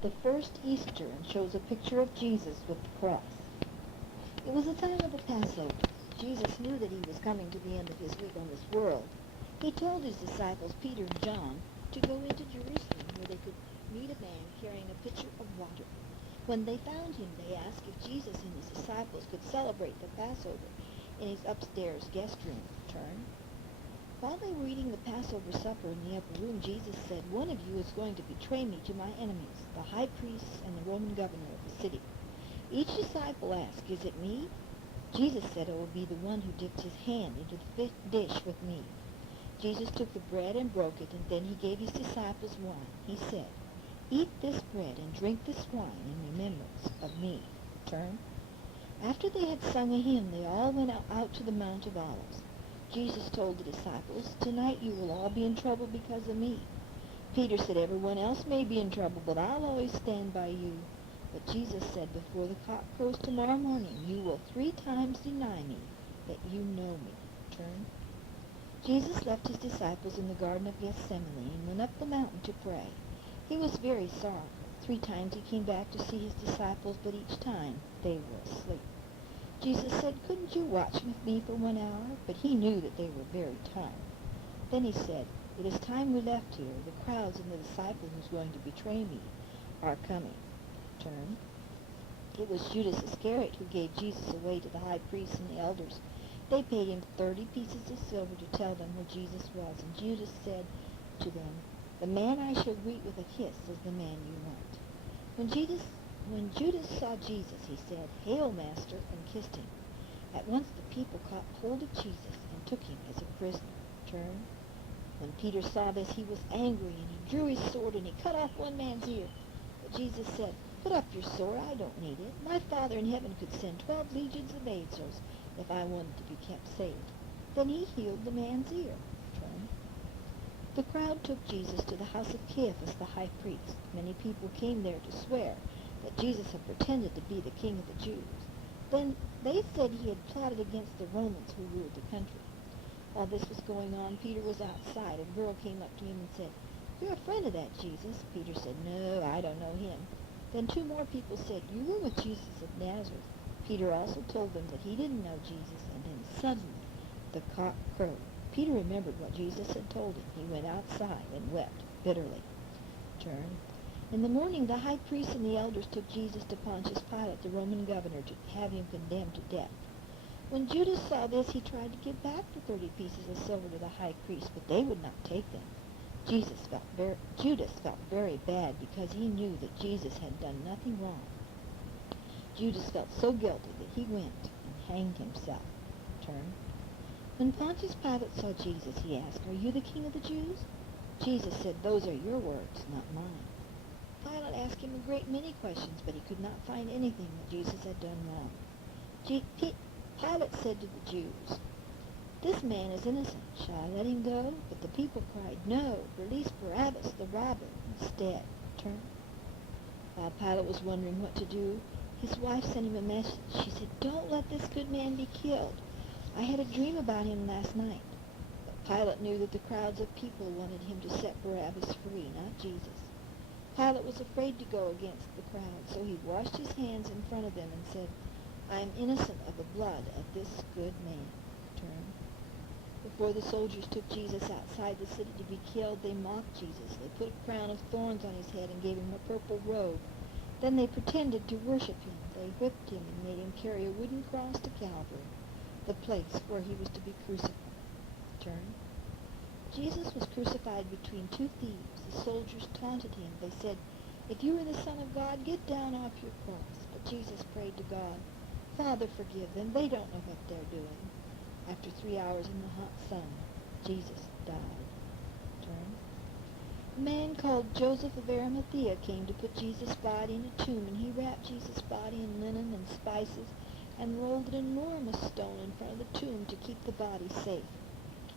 the first Easter and shows a picture of Jesus with the cross. It was the time of the Passover. Jesus knew that he was coming to the end of his week on this world. He told his disciples, Peter and John, to go into Jerusalem where they could meet a man carrying a pitcher of water. When they found him, they asked if Jesus and his disciples could celebrate the Passover in his upstairs guest room. Turn. While they were eating the Passover supper in the upper room, Jesus said, "One of you is going to betray me to my enemies, the high priests and the Roman governor of the city." Each disciple asked, "Is it me?" Jesus said, "It will be the one who dipped his hand into the dish with me." Jesus took the bread and broke it, and then he gave his disciples wine. He said, "Eat this bread and drink this wine in remembrance of me." Turn. After they had sung a hymn, they all went out to the Mount of Olives. Jesus told the disciples, "Tonight you will all be in trouble because of me." Peter said, "Everyone else may be in trouble, but I'll always stand by you." But Jesus said, "Before the cock crows tomorrow morning, you will 3 times deny me that you know me." Turn. Jesus left his disciples in the Garden of Gethsemane and went up the mountain to pray. He was very sorrowful. 3 times he came back to see his disciples, but each time they were asleep. Jesus said, "Couldn't you watch with me for 1 hour?" But he knew that they were very tired. Then he said, "It is time we left here. The crowds and the disciple who's going to betray me are coming." Turn. It was Judas Iscariot who gave Jesus away to the high priests and the elders. They paid him 30 pieces of silver to tell them where Jesus was, and Judas said to them, "The man I shall greet with a kiss is the man you want." When Judas saw Jesus, he said, "Hail, Master," and kissed him. At once the people caught hold of Jesus and took him as a prisoner. Turn. When Peter saw this, he was angry, and he drew his sword and he cut off one man's ear. But Jesus said, "Put up your sword, I don't need it. My Father in heaven could send 12 legions of angels if I wanted to be kept safe." Then he healed the man's ear. Turn. The crowd took Jesus to the house of Caiaphas the high priest. Many people came there to swear that Jesus had pretended to be the king of the Jews. Then they said he had plotted against the Romans who ruled the country. While this was going on, Peter was outside. A girl came up to him and said, "You're a friend of that Jesus." Peter said, "No, I don't know him." Then 2 more people said, "You were with Jesus of Nazareth." Peter also told them that he didn't know Jesus, and then suddenly the cock crowed. Peter remembered what Jesus had told him. He went outside and wept bitterly. Turn. In the morning, the high priests and the elders took Jesus to Pontius Pilate, the Roman governor, to have him condemned to death. When Judas saw this, he tried to give back the 30 pieces of silver to the high priest, but they would not take them. Judas felt very bad because he knew that Jesus had done nothing wrong. Judas felt so guilty that he went and hanged himself. Turn. When Pontius Pilate saw Jesus, he asked, "Are you the king of the Jews?" Jesus said, "Those are your words, not mine." Pilate asked him a great many questions, but he could not find anything that Jesus had done wrong. Pilate said to the Jews, "This man is innocent. Shall I let him go?" But the people cried, "No, release Barabbas, the robber, instead." Turn. While Pilate was wondering what to do, his wife sent him a message. She said, "Don't let this good man be killed. I had a dream about him last night." But Pilate knew that the crowds of people wanted him to set Barabbas free, not Jesus. Pilate was afraid to go against the crowd, so he washed his hands in front of them and said, "I am innocent of the blood of this good man." Turn. Before the soldiers took Jesus outside the city to be killed, they mocked Jesus. They put a crown of thorns on his head and gave him a purple robe. Then they pretended to worship him. They whipped him and made him carry a wooden cross to Calvary, the place where he was to be crucified. Turn. Jesus was crucified between 2 thieves. The soldiers taunted him. They said, "If you are the Son of God, get down off your cross." But Jesus prayed to God, "Father, forgive them. They don't know what they're doing." After 3 hours in the hot sun, Jesus died. Turn. A man called Joseph of Arimathea came to put Jesus' body in a tomb, and he wrapped Jesus' body in linen and spices and rolled an enormous stone in front of the tomb to keep the body safe.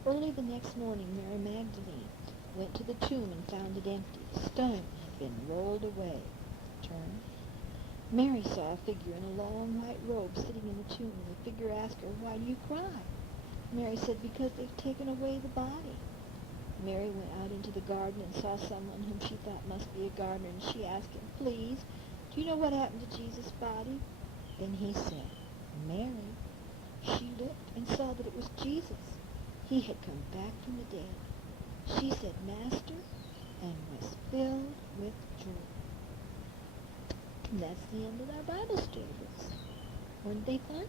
Early the next morning, Mary Magdalene went to the tomb and found it empty. The stone had been rolled away. Turn. Mary saw a figure in a long white robe sitting in the tomb, and the figure asked her, "Why do you cry?" Mary said, "Because they've taken away the body." Mary went out into the garden and saw someone whom she thought must be a gardener, and she asked him, "Please, do you know what happened to Jesus' body?" Then he said, "Mary." She looked and saw that it was Jesus. He had come back from the dead. She said, "Master," and was filled with joy. And that's the end of our Bible stories. Weren't they fun?